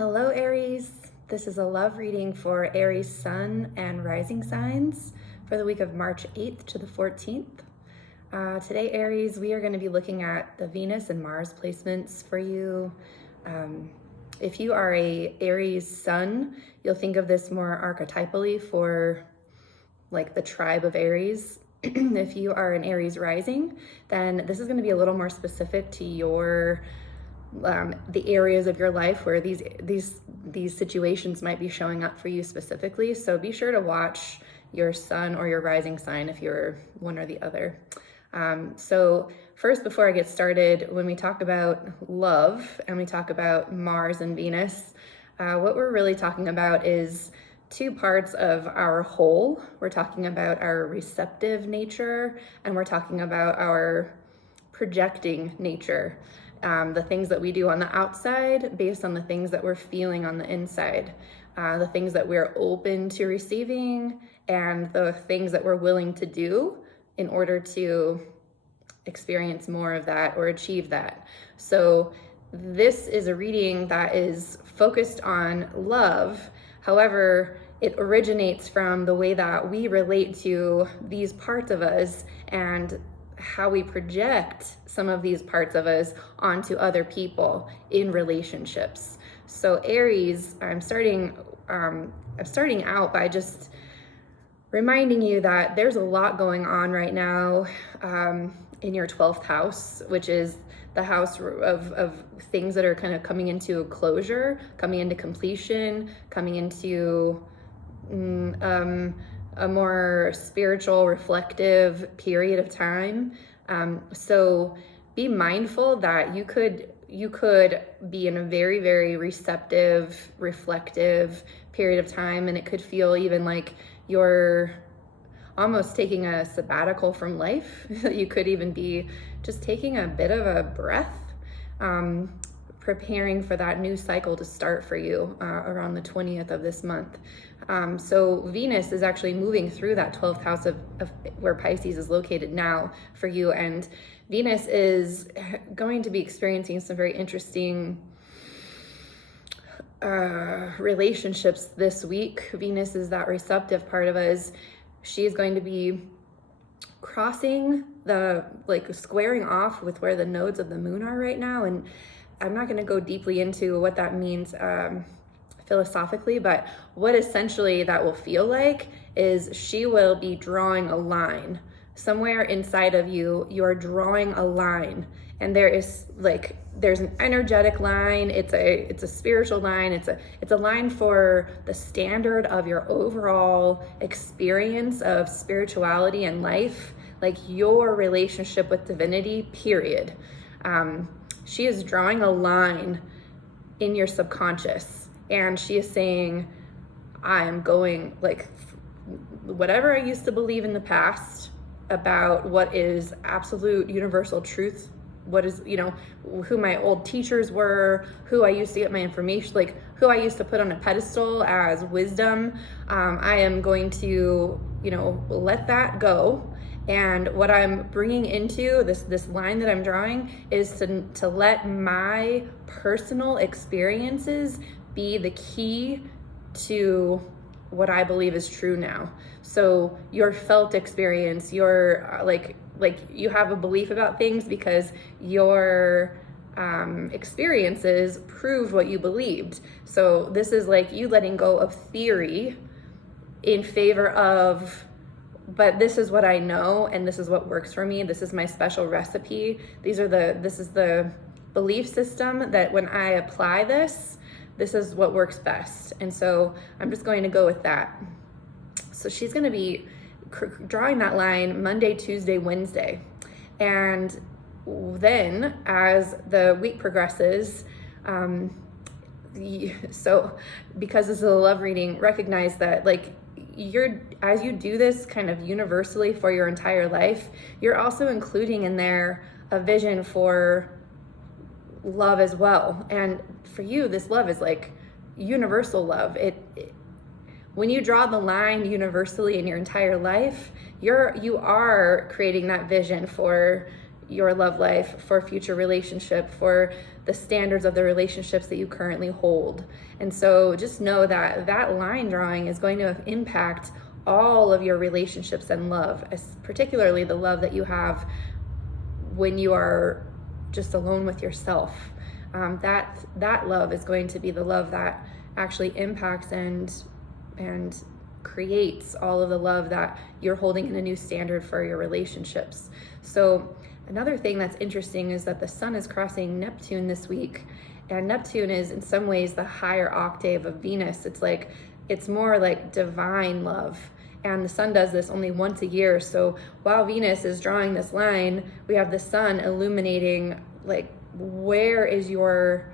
Hello, Aries. This is a love reading for Aries sun and rising signs for the week of March 8th to the 14th. Today, Aries, we are going to be looking at the Venus and Mars placements for you. If you are a Aries sun, you'll think of this more archetypally for like the tribe of Aries. If you are an Aries rising, then this is going to be a little more specific to your the areas of your life where these situations might be showing up for you specifically. So be sure to watch your sun or your rising sign if you're one or the other. So first, before I get started, when we talk about love and we talk about Mars and Venus, what we're really talking about is two parts of our whole. We're talking about our receptive nature and we're talking about our projecting nature. The things that we do on the outside based on the things that we're feeling on the inside, the things that we're open to receiving, and the things that we're willing to do in order to experience more of that or achieve that. So this is a reading that is focused on love. However, it originates from the way that we relate to these parts of us and how we project some of these parts of us onto other people in relationships. So Aries, I'm starting out by just reminding you that there's a lot going on right now in your 12th house, which is the house of things that are kind of coming into closure, coming into completion, coming into a more spiritual, reflective period of time. So be mindful that you could be in a very, very receptive, reflective period of time, and it could feel even like you're almost taking a sabbatical from life. You could even be just taking a bit of a breath, preparing for that new cycle to start for you around the 20th of this month. So Venus is actually moving through that 12th house of where Pisces is located now for you. And Venus is going to be experiencing some very interesting relationships this week. Venus is that receptive part of us. She is going to be crossing squaring off with where the nodes of the moon are right now. And I'm not going to go deeply into what that means philosophically, but what essentially that will feel like is she will be drawing a line somewhere inside of you. You're drawing a line, and there's an energetic line. It's a spiritual line. It's a line for the standard of your overall experience of spirituality and life, like your relationship with divinity, period. She is drawing a line in your subconscious, and she is saying, I am going, whatever I used to believe in the past about what is absolute universal truth, what is, who my old teachers were, who I used to get my information, who I used to put on a pedestal as wisdom. I am going to, let that go. And what I'm bringing into this line that I'm drawing is to let my personal experiences be the key to what I believe is true now. So your felt experience, your you have a belief about things because your experiences proved what you believed. So this is like you letting go of theory in favor of, but this is what I know and this is what works for me. This is my special recipe. This is the belief system that when I apply this is what works best. And so I'm just going to go with that. So she's going to be drawing that line Monday, Tuesday, Wednesday. And then as the week progresses, so because this is a love reading, recognize that as you do this kind of universally for your entire life, you're also including in there a vision for love as well. And for you, this love is like universal love. When you draw the line universally in your entire life, you are creating that vision for your love life, for future relationship, for the standards of the relationships that you currently hold. And so just know that that line drawing is going to impact all of your relationships and love, particularly the love that you have when you are just alone with yourself. That love is going to be the love that actually impacts and creates all of the love that you're holding in a new standard for your relationships. So another thing that's interesting is that the sun is crossing Neptune this week, and Neptune is in some ways the higher octave of Venus. It's more like divine love, and the sun does this only once a year. So while Venus is drawing this line, we have the sun illuminating, like, where is your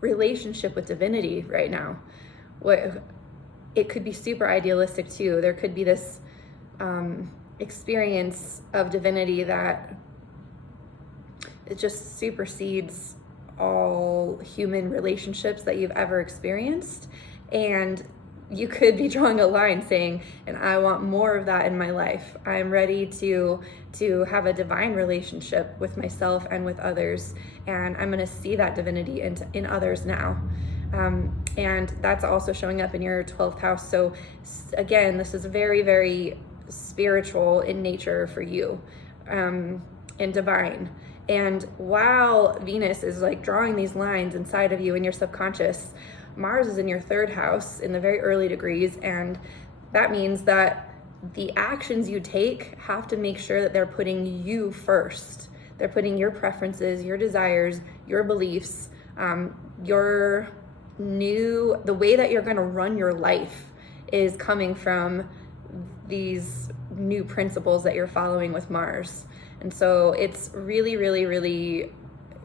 relationship with divinity right now. It could be super idealistic too. There could be this experience of divinity that it just supersedes all human relationships that you've ever experienced. And you could be drawing a line saying, and I want more of that in my life. I'm ready to have a divine relationship with myself and with others, and I'm going to see that divinity in others now. And that's also showing up in your 12th house. So again, this is very, very spiritual in nature for you, and divine. And while Venus is like drawing these lines inside of you in your subconscious, Mars is in your 3rd house in the very early degrees, and that means that the actions you take have to make sure that they're putting you first. They're putting your preferences, your desires, your beliefs, the way that you're going to run your life is coming from these new principles that you're following with Mars. And so it's really, really, really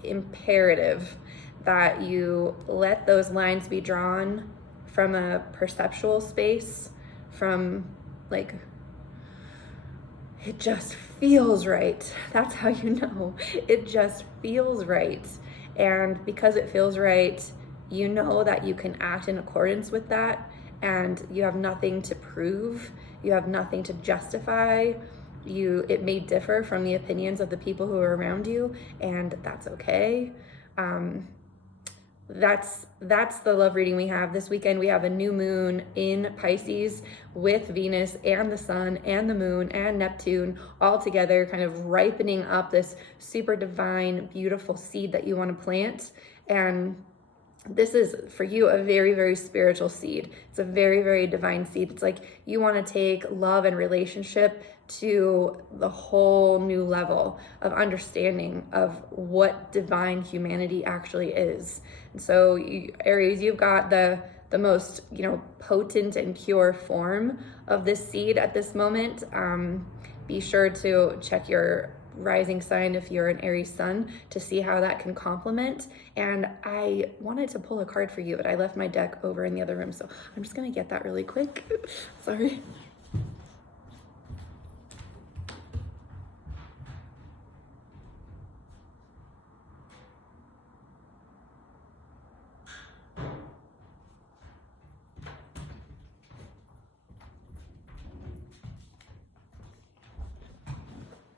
imperative that you let those lines be drawn from a perceptual space, from like, it just feels right. That's how you know. It just feels right. And because it feels right, you know that you can act in accordance with that, and you have nothing to prove. You have nothing to justify. It may differ from the opinions of the people who are around you, and that's okay. That's the love reading we have this weekend. We have a new moon in Pisces with Venus and the sun and the moon and Neptune all together, kind of ripening up this super divine, beautiful seed that you want to plant. And this is for you a very, very spiritual seed. It's a very, very divine seed. It's like you want to take love and relationship to the whole new level of understanding of what divine humanity actually is. And so Aries, you've got the most, potent and pure form of this seed at this moment. Be sure to check your rising sign if you're an Aries sun to see how that can complement. And I wanted to pull a card for you, but I left my deck over in the other room, so I'm just gonna get that really quick. Sorry.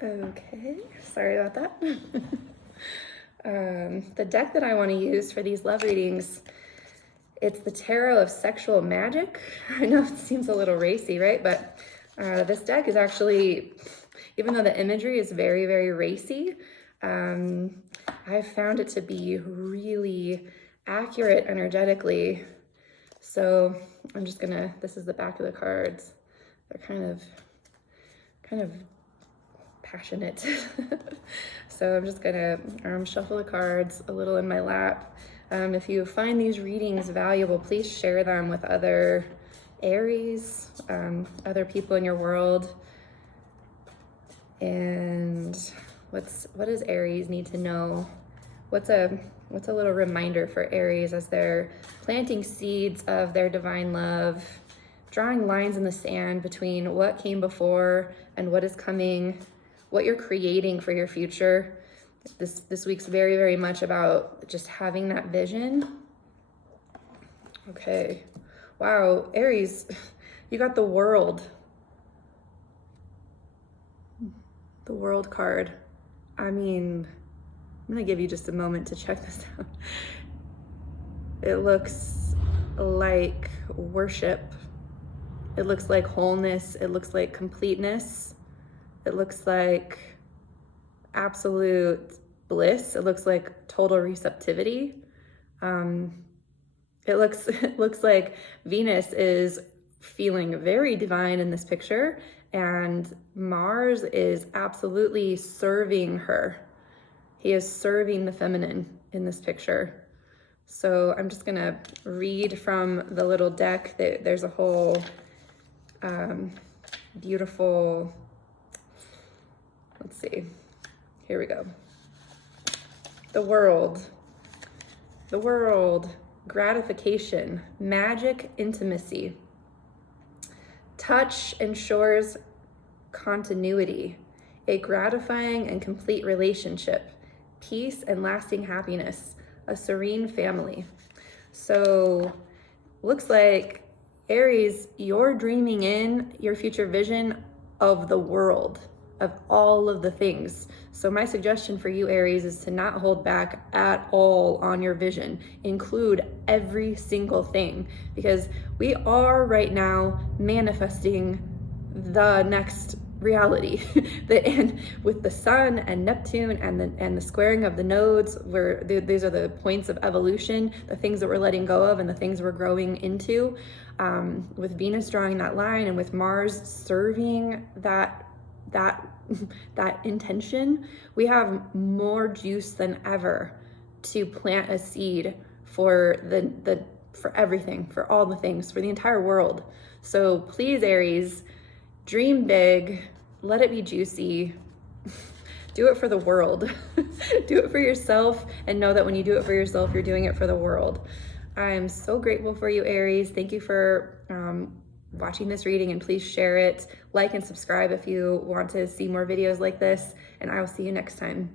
Okay, sorry about that. The deck that I want to use for these love readings, it's the Tarot of Sexual Magic. I know it seems a little racy, right? But this deck is actually, even though the imagery is very, very racy, I've found it to be really accurate energetically. So I'm just gonna, this is the back of the cards. They're kind of passionate. So I'm just gonna shuffle the cards a little in my lap. If you find these readings valuable, please share them with other Aries, other people in your world. And what does Aries need to know? What's a little reminder for Aries as they're planting seeds of their divine love, drawing lines in the sand between what came before and what is coming, what you're creating for your future. This week's very, very much about just having that vision. Okay. Wow, Aries, you got the World. The World card. I mean, I'm gonna give you just a moment to check this out. It looks like worship. It looks like wholeness. It looks like completeness. It looks like absolute bliss. It looks like total receptivity. It looks like Venus is feeling very divine in this picture, and Mars is absolutely serving her. He is serving the feminine in this picture. So I'm just gonna read from the little deck. There's a whole beautiful, let's see, here we go. The world, gratification, magic, intimacy. Touch ensures continuity, a gratifying and complete relationship, peace and lasting happiness, a serene family. So looks like Aries, you're dreaming in your future vision of the world, of all of the things. So my suggestion for you, Aries, is to not hold back at all on your vision. Include every single thing, because we are right now manifesting the next reality. And with the sun and Neptune and the squaring of the nodes, where these are the points of evolution, the things that we're letting go of and the things we're growing into, with Venus drawing that line and with Mars serving that intention, we have more juice than ever to plant a seed for for everything, for all the things, for the entire world. So please, Aries, dream big, let it be juicy. Do it for the world. Do it for yourself, and know that when you do it for yourself, you're doing it for the world. I'm so grateful for you, Aries. Thank you for watching this reading, and please share it, like and subscribe if you want to see more videos like this, and I will see you next time.